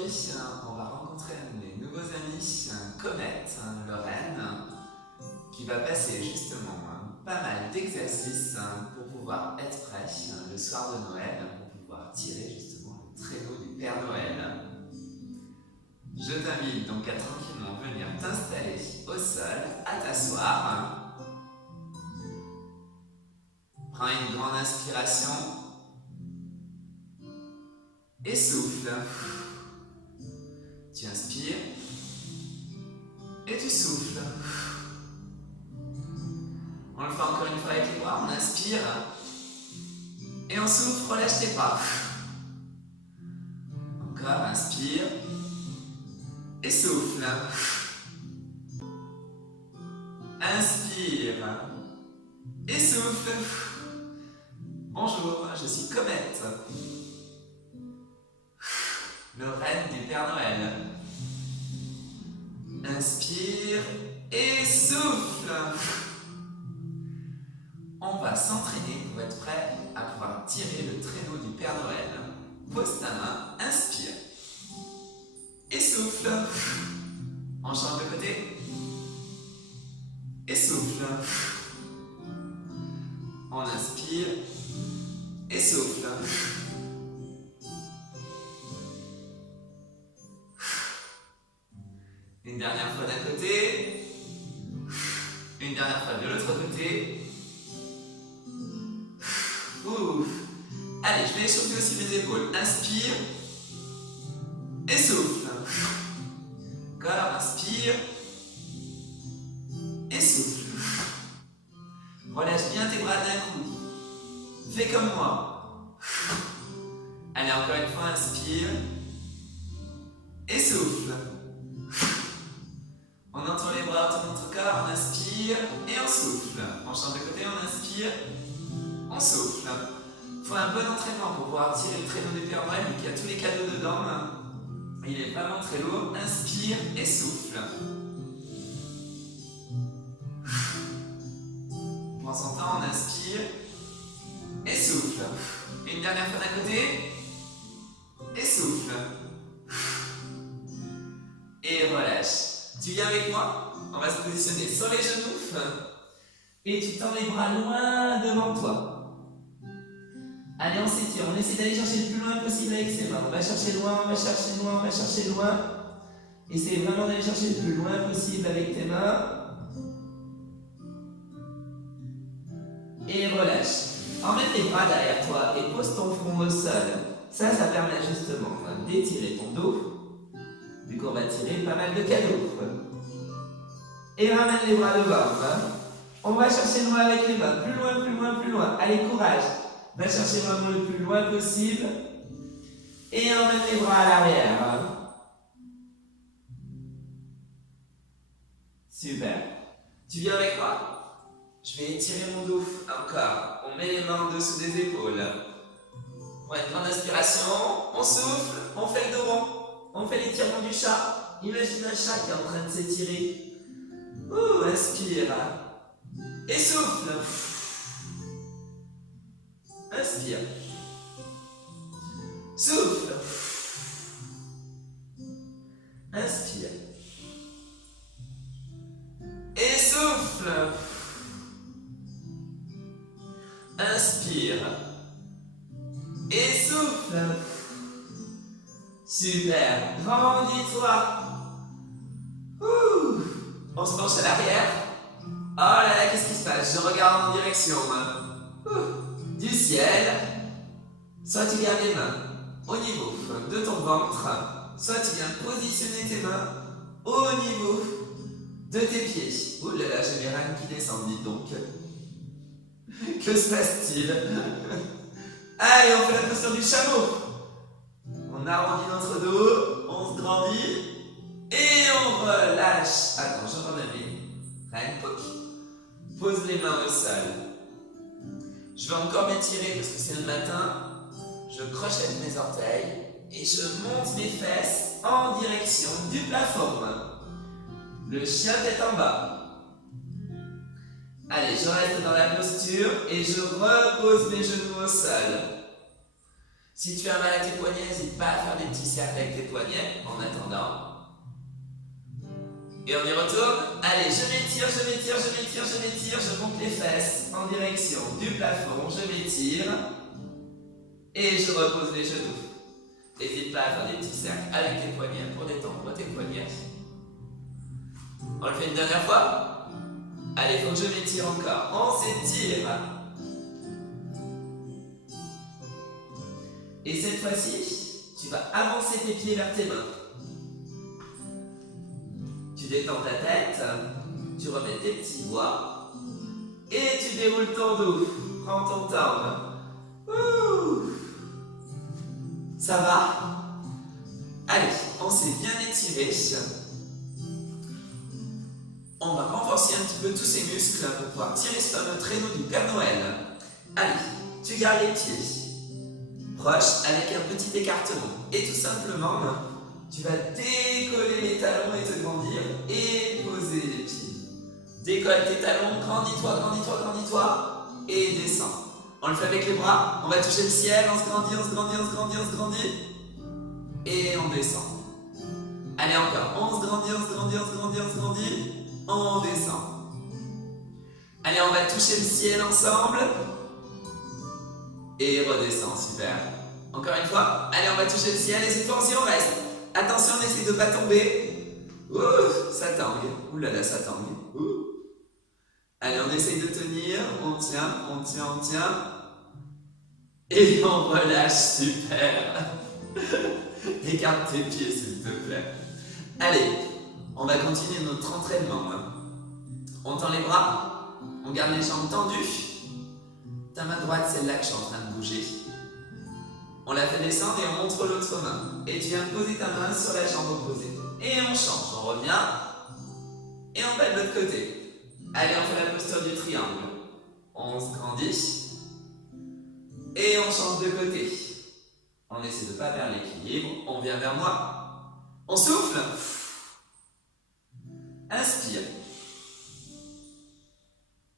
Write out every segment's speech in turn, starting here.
Aujourd'hui, on va rencontrer un de mes nouveaux amis, Comète, Lorraine, qui va passer justement pas mal d'exercices pour pouvoir être prêt le soir de Noël, pour pouvoir tirer justement le traîneau du Père Noël. Je t'invite donc à tranquillement venir t'installer au sol, à t'asseoir. Prends une grande inspiration et souffle. Tu inspires et tu souffles. On le fait encore une fois avec les bras. On inspire et on souffle, relâche tes bras. Encore, inspire et souffle. Inspire et souffle. Bonjour, je suis Comète, le reine du Père Noël. Inspire et souffle. On va s'entraîner pour être prêt à pouvoir tirer le traîneau du Père Noël. Pose ta main, inspire et souffle. On change de côté et souffle. On inspire et souffle. Une dernière fois d'un côté, une dernière fois de l'autre côté. Ouf. Allez, je vais échauffer aussi mes épaules. Inspire et souffle. Encore, inspire et souffle. Relâche bien tes bras d'un coup. Fais comme moi. Allez, encore une fois, inspire et souffle. On entend les bras autour de notre corps, on inspire et on souffle. On change de côté, on inspire, on souffle. Il faut un bon entraînement pour pouvoir tirer le traîneau du Père Noël, vu qu'il y a tous les cadeaux dedans. Il est vraiment très lourd. Inspire et souffle. Prends son temps, on inspire et souffle. Une dernière fois d'un côté et souffle. Et relâche. Tu viens avec moi? On va se positionner sur les genoux et tu tends les bras loin devant toi. Allez, on s'étire, on essaie d'aller chercher le plus loin possible avec ses mains. On va chercher loin, on va chercher loin, on va chercher loin. Essaye vraiment d'aller chercher le plus loin possible avec tes mains. Et relâche. Emmène les bras derrière toi et pose ton front au sol. Ça permet justement d'étirer ton dos, vu qu'on va tirer pas mal de cadeaux. Et ramène les bras devant. On va chercher loin avec les mains. Plus loin, plus loin, plus loin. Allez, courage. Va chercher vraiment le plus loin possible. Et emmène les bras à l'arrière. Super. Tu viens avec moi? Je vais étirer mon dos. Encore. On met les mains en dessous des épaules. On une grande inspiration. On souffle. On fait le dos rond. On fait l'étirement du chat. Imagine un chat qui est en train de s'étirer. Inspire. Et souffle. Inspire. Souffle. Inspire. Et souffle. Inspire. Et souffle. Super. Grandis-toi. On se penche à l'arrière. Oh là là, qu'est-ce qui se passe? Je regarde en direction du ciel. Soit tu gardes les mains au niveau de ton ventre, soit tu viens positionner tes mains au niveau de tes pieds. Oh là là, j'ai mes rênes qui descendent, dites donc. Que se passe-t-il? Allez, on fait la posture du chameau. On arrondit notre dos, on se grandit et on relâche. Attends, je redonne. Rien, pose les mains au sol. Je vais encore m'étirer parce que c'est le matin. Je crochette mes orteils et je monte mes fesses en direction du plafond. Le chien tête en bas. Allez, je reste dans la posture et je repose mes genoux au sol. Si tu as mal à tes poignets, n'hésite pas à faire des petits cercles avec tes poignets en attendant. Et on y retourne. Allez, je m'étire, je m'étire, je m'étire, je m'étire, je monte les fesses en direction du plafond, je m'étire. Et je repose les genoux. N'hésite pas à faire des petits cercles avec tes poignets pour détendre tes poignets. On le fait une dernière fois. Allez, il faut que je m'étire encore. On s'étire. Et cette fois-ci, tu vas avancer tes pieds vers tes mains. Tu détends ta tête, tu remets tes petits doigts et tu déroules ton dos. Prends ton temps. Ouh. Ça va? Allez, on s'est bien étiré. On va renforcer un petit peu tous ces muscles pour pouvoir tirer ce fameux traîneau du Père Noël. Allez, tu gardes les pieds proches avec un petit écartement. Et tout simplement, tu vas décoller les talons et te grandir et poser les pieds. Décolle tes talons, grandis-toi, grandis-toi, grandis-toi et descends. On le fait avec les bras, on va toucher le ciel, on se grandit, on se grandit, on se grandit, on se grandit et on descend. Allez encore, on se grandit, on se grandit, on se grandit, on se grandit, on descend. Allez, on va toucher le ciel ensemble et redescend, super. Encore une fois, allez, on va toucher le ciel et cette fois-ci on reste. Attention, on essaie de ne pas tomber. Ouh, ça tangue. Ouh là là, ça tangue. Ouh. Allez, on essaye de tenir. On tient, on tient, on tient. Et on relâche, super. Écarte tes pieds, s'il te plaît. Allez, on va continuer notre entraînement. On tend les bras. On garde les jambes tendues. Ta main droite, celle-là que je suis en train de bouger. On la fait descendre et on montre l'autre main. Et tu viens poser ta main sur la jambe opposée. Et on change, on revient. Et on va de l'autre côté. Allez, on fait la posture du triangle. On se grandit. Et on change de côté. On essaie de ne pas perdre l'équilibre. On vient vers moi. On souffle. Inspire.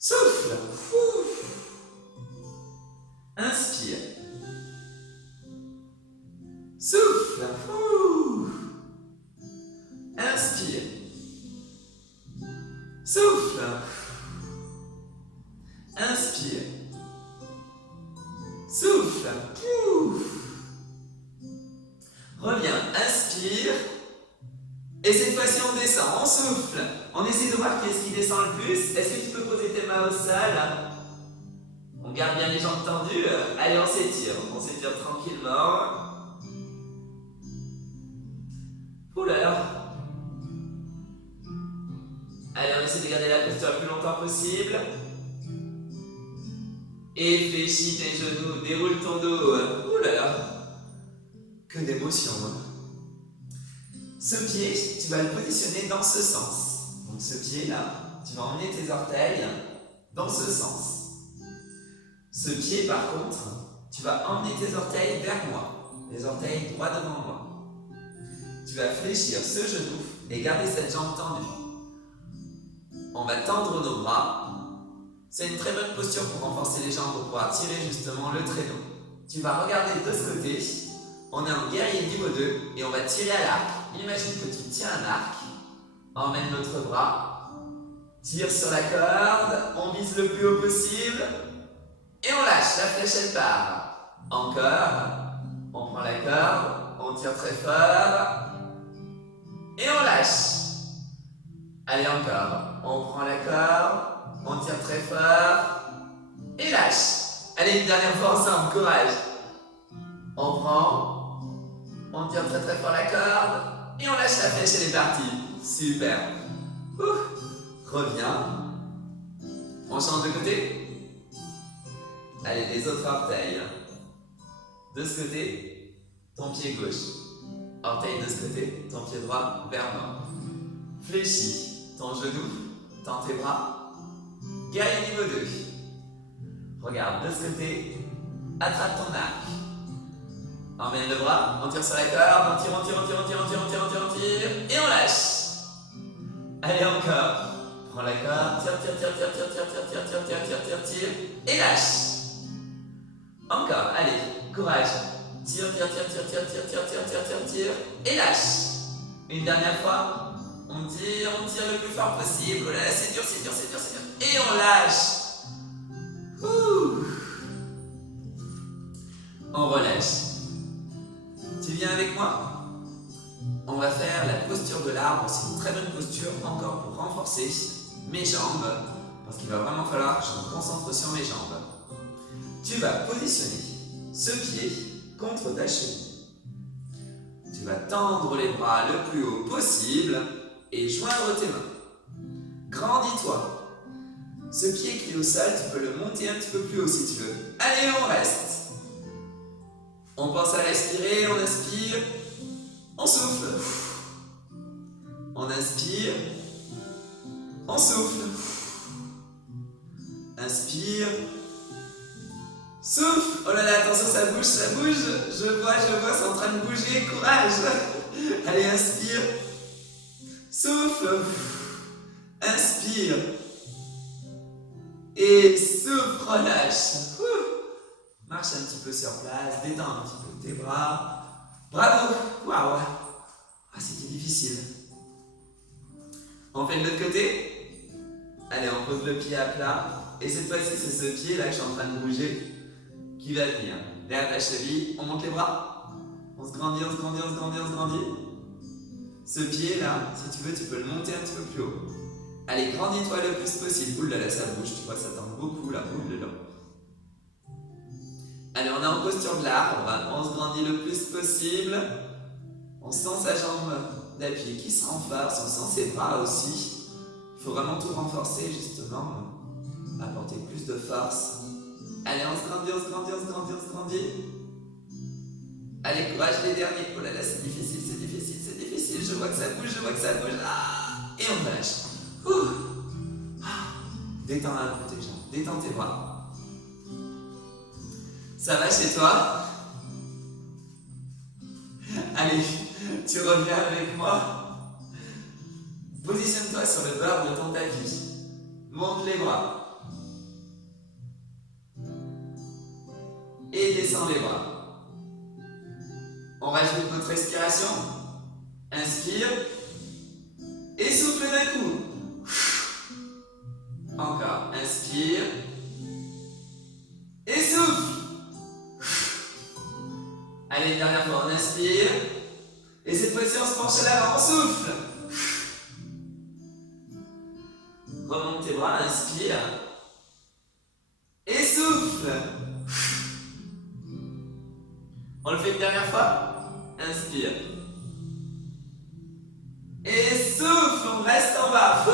Souffle. Inspire. Souffle. Inspire. Souffle. Inspire. Souffle. Reviens. Inspire. Et cette fois-ci, on descend. On souffle. On essaie de voir qu'est-ce qui descend le plus. Est-ce que tu peux poser tes mains au sol? On garde bien les jambes tendues. Allez, on s'étire. On s'étire tranquillement. Ouh là là. Allez, on essaie de garder la posture le plus longtemps possible. Et fléchis tes genoux, déroule ton dos. Ouh là là. Que d'émotion. Ce pied, tu vas le positionner dans ce sens. Donc ce pied-là, tu vas emmener tes orteils dans ce sens. Ce pied, par contre, tu vas emmener tes orteils vers moi. Les orteils droits devant moi. Tu vas fléchir ce genou et garder cette jambe tendue. On va tendre nos bras. C'est une très bonne posture pour renforcer les jambes pour pouvoir tirer justement le traîneau. Tu vas regarder de ce côté. On est en guerrier niveau 2 et on va tirer à l'arc. Imagine que tu tiens un arc. Emmène l'autre bras. Tire sur la corde. On vise le plus haut possible. Et on lâche. La flèche elle part. Encore. On prend la corde. On tire très fort. Et on lâche. Allez, encore. On prend la corde. On tire très fort. Et lâche. Allez, une dernière fois ensemble. Courage. On prend. On tire très très fort la corde. Et on lâche la flèche, elle est partie. Super. Reviens. On change de côté. Allez, les autres orteils. De ce côté, ton pied gauche. Orteil de ce côté, ton pied droit vers moi. Fléchis ton genou, tends tes bras. Guerrier niveau 2. Regarde de ce côté, attrape ton arc. Emmène le bras, on tire sur la corde, on tire, on tire, on tire, on tire, on tire, on tire, on tire, on tire, et on lâche. Allez, encore. Prends la corde, tire, tire, tire, tire, tire, tire, tire, tire, tire, tire, tire, tire, tire, et lâche. Encore, allez, courage. Tire, tire, tire, tire, tire, tire, tire, tire, tire, tire, tire. Et lâche. Une dernière fois. On tire le plus fort possible. Oh là là, c'est dur, c'est dur, c'est dur, c'est dur. Et on lâche. Ouh. On relâche. Tu viens avec moi? On va faire la posture de l'arbre. C'est une très bonne posture encore pour renforcer mes jambes. Parce qu'il va vraiment falloir que je me concentre sur mes jambes. Tu vas positionner ce pied contre ta cheville. Tu vas tendre les bras le plus haut possible et joindre tes mains. Grandis-toi. Ce pied qui est au sol, tu peux le monter un petit peu plus haut si tu veux. Allez, on reste. On pense à respirer, on inspire, on souffle. On inspire, on souffle. Inspire, souffle. Oh là là, attention, ça bouge, ça bouge. Je vois, c'est en train de bouger. Courage. Allez, inspire, souffle. Inspire. Et souffle, relâche. Marche un petit peu sur place, détends un petit peu tes bras. Bravo. Waouh. Ah, c'était difficile. On fait de l'autre côté. Allez, on pose le pied à plat. Et cette fois-ci, c'est ce pied là que je suis en train de bouger qui va venir. Derrière ta cheville, on monte les bras. On se grandit, on se grandit, on se grandit, on se grandit. Ce pied là, si tu veux, tu peux le monter un petit peu plus haut. Allez, grandis-toi le plus possible. Ouh là là, ça bouge, tu vois, ça tend beaucoup là. Ouh là là. Allez, on est en posture de l'arbre. On se grandit le plus possible. On sent sa jambe d'appui qui se renforce. On sent ses bras aussi. Il faut vraiment tout renforcer justement. Apporter plus de force. Allez, on se grandit, on se grandit, on se grandit, on se grandit. Allez, courage les derniers. Oh là là, c'est difficile, c'est difficile, c'est difficile. Je vois que ça bouge, je vois que ça bouge. Ah, et on relâche. Détends un peu tes jambes, détends tes bras. Ça va chez toi? Allez, tu reviens avec moi. Positionne-toi sur le bord de ton tapis. Monte les bras. Et descends les bras. On rajoute notre respiration. Inspire. Et souffle d'un coup. Encore. Inspire. Et souffle. Allez, une dernière fois, on inspire. Et cette fois-ci, on se penche à l'avant, on souffle. Remonte tes bras, inspire. Et souffle. On le fait une dernière fois. Inspire. Et souffle, on reste en bas.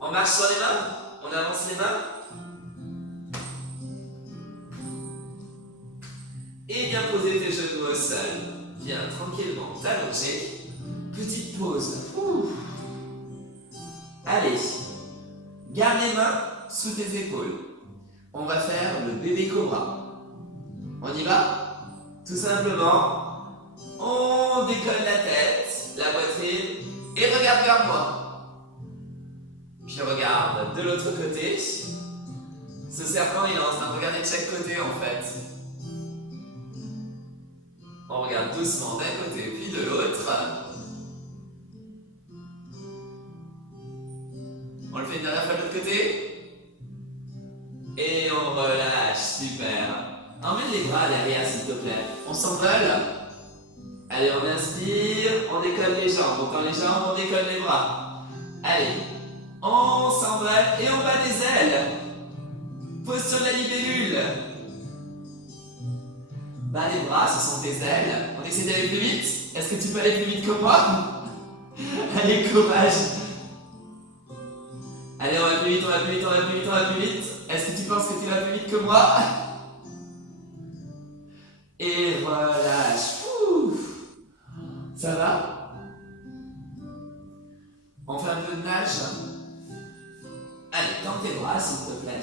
On marche sur les mains, on avance les mains. Et bien poser tes genoux au sol. Viens tranquillement t'allonger. Petite pause. Allez, garde les mains sous tes épaules. On va faire le bébé cobra. On y va? Tout simplement, on décolle la tête, la poitrine et regarde vers moi. Puis regarde de l'autre côté. Ce serpent, il est en train de regarder de chaque côté en fait. On regarde doucement d'un côté puis de l'autre. On le fait une dernière fois de l'autre côté. Et on relâche, super. Emmène les bras derrière s'il te plaît. On s'envole. Allez, on inspire, on décolle les jambes. On tend les jambes, on décolle les bras. Allez, on s'envole et on bat des ailes. Posture de la libellule. Bas les bras, ce sont tes ailes. On essaie d'aller plus vite. Est-ce que tu peux aller plus vite que moi? Allez, courage. Allez, on va plus vite, on va plus vite, on va plus vite, on va plus vite. Est-ce que tu penses que tu vas plus vite que moi? Et relâche. Ça va? On fait un peu de nage. Allez, tends tes bras s'il te plaît.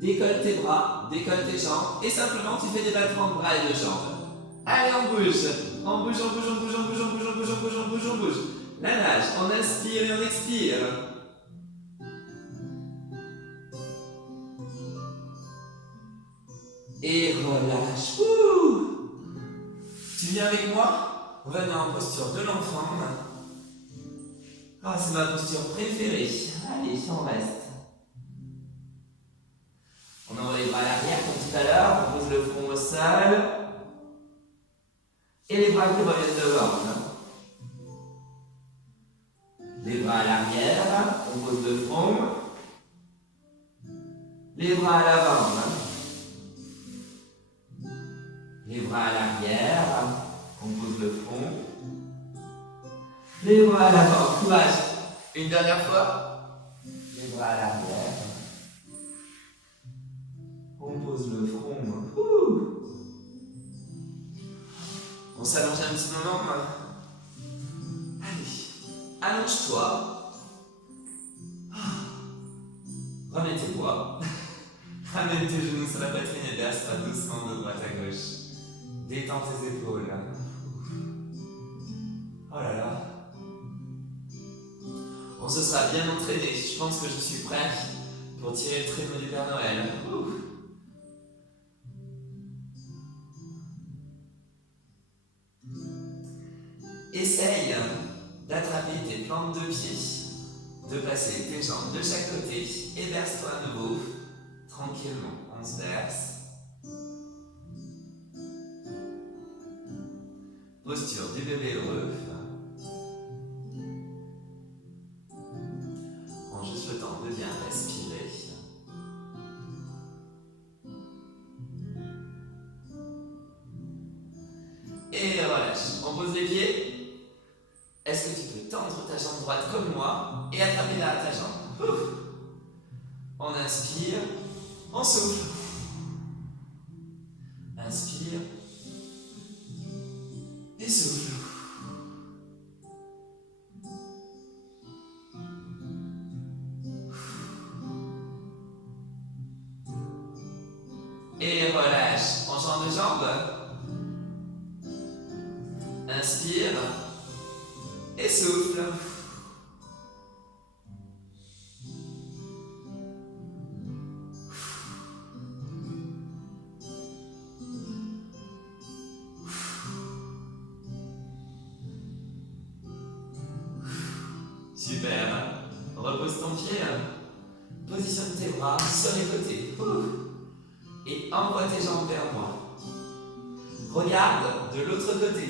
Décolle tes bras, décolle tes jambes et simplement tu fais des battements de bras et de jambes. Allez, on bouge. On bouge, on bouge, on bouge, on bouge, on bouge, on bouge, on bouge, on bouge, on bouge. La nage, on inspire et on expire. Et relâche. Ouh. Tu viens avec moi? Revenons en posture de l'enfant. Ah, c'est ma posture préférée. Allez, on reste. On envoie les bras à l'arrière comme tout à l'heure. On pose le front au sol. Et les bras qui reviennent devant. Les bras à l'arrière. On pose le front. Les bras à l'avant. Les bras à l'arrière. On pose le front. Les bras à l'avant. Courage. Une dernière fois. Les bras à l'arrière. On pose le front. Ouh. On s'allonge un petit moment. Allez. Allonge-toi. Remets tes poids. Ramène tes genoux sur la poitrine et verse-toi doucement de droite à gauche. Détends tes épaules. Oh là là. On se sera bien entraîné. Je pense que je suis prêt pour tirer le traîneau du Père Noël. Ouh. Essaye d'attraper tes plantes de pied, de passer tes jambes de chaque côté et verse-toi à nouveau. Tranquillement, on se verse. Posture du bébé heureux. Prends juste le temps de bien respirer. Et relâche. On pose les pieds. Est-ce que tu peux tendre ta jambe droite comme moi et attraper là ta jambe? Ouf. On inspire. On souffle. Inspire. Et souffle. Et relâche. On change de jambe. Inspire. Et souffle. Super. Repose ton pied. Positionne tes bras sur les côtés. Et envoie tes jambes vers moi. Regarde de l'autre côté.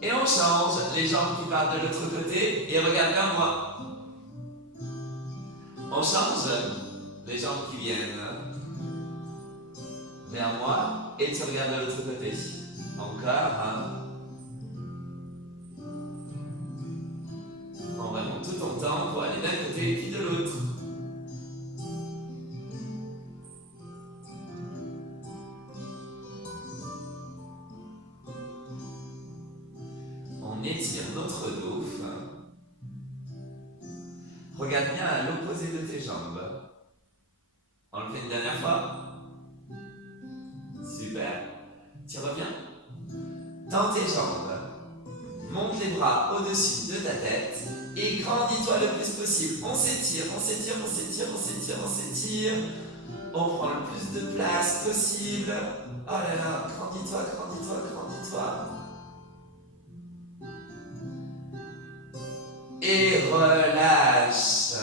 Et on change les jambes qui partent de l'autre côté et regarde vers moi. On change les jambes qui viennent vers moi et tu regardes de l'autre côté. Encore. Prends vraiment tout ton temps pour aller d'un côté puis de l'autre. On étire notre dos. Regarde bien à l'opposé de tes jambes. On le fait une dernière fois. Super. Tu reviens. Tends tes jambes. Monte les bras au-dessus de ta tête et grandis-toi le plus possible. On s'étire, on s'étire, on s'étire, on s'étire, on s'étire. On prend le plus de place possible. Oh là là, grandis-toi, grandis-toi, grandis-toi. Et relâche.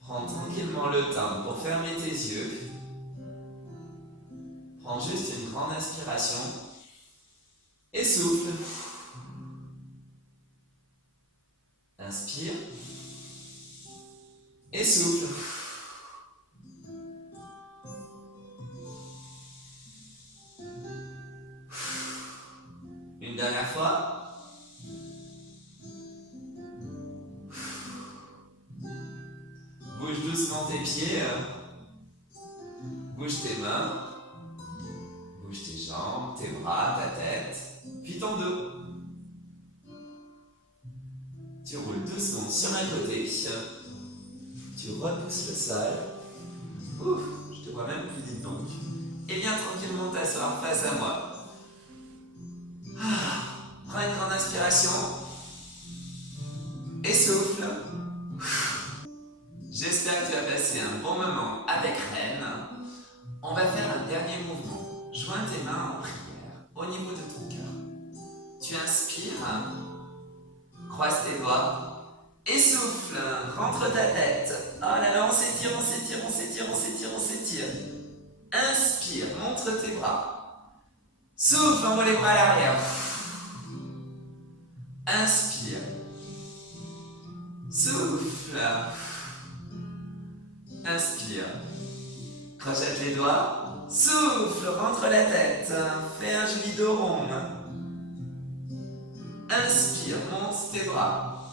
Prends tranquillement le temps pour fermer tes yeux. Prends juste une grande inspiration et souffle. Inspire et souffle. Une dernière fois. Bouge doucement tes pieds. Bouge tes mains. Bouge tes jambes, tes bras, ta tête, puis ton dos. Tu roules doucement sur un côté. Tu repousses le sol. Ouf, je te vois même plus, dis donc. Et viens tranquillement t'asseoir face à moi. Prends une grande inspiration. Et souffle. J'espère que tu as bon moment avec Reine. On va faire un dernier mouvement. Joins tes mains en prière au niveau de ton cœur. Tu inspires, croise tes doigts et souffle, rentre ta tête. Oh là là, on s'étire, on s'étire, on s'étire, on s'étire, on s'étire. Inspire, montre tes bras. Souffle, envoie les bras à l'arrière. Inspire. Souffle. Inspire. Crochette les doigts. Souffle, rentre la tête. Fais un joli dos rond. Inspire, monte tes bras.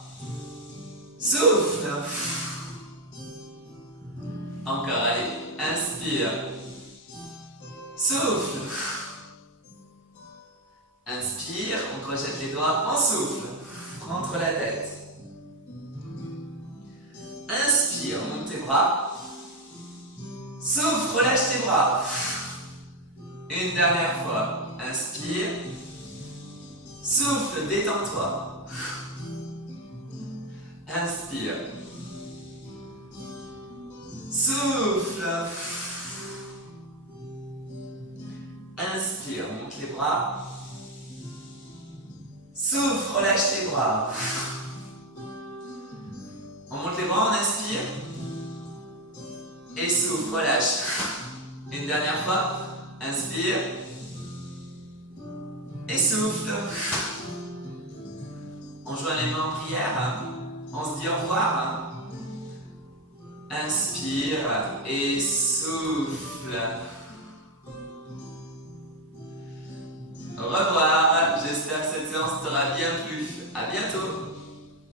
Souffle. Encore, allez. Inspire. Souffle. Inspire, on crochette les doigts, on souffle. Rentre la tête. Inspire, monte tes bras. Souffle, relâche tes bras. Une dernière fois. Inspire. Souffle, détends-toi. Inspire. Souffle. Inspire, monte les bras. Souffle, relâche tes bras. On monte les bras, on inspire. Et souffle, relâche. Une dernière fois. Inspire. Et souffle. On joint les mains en prière. On se dit au revoir. Inspire et souffle. Revoir.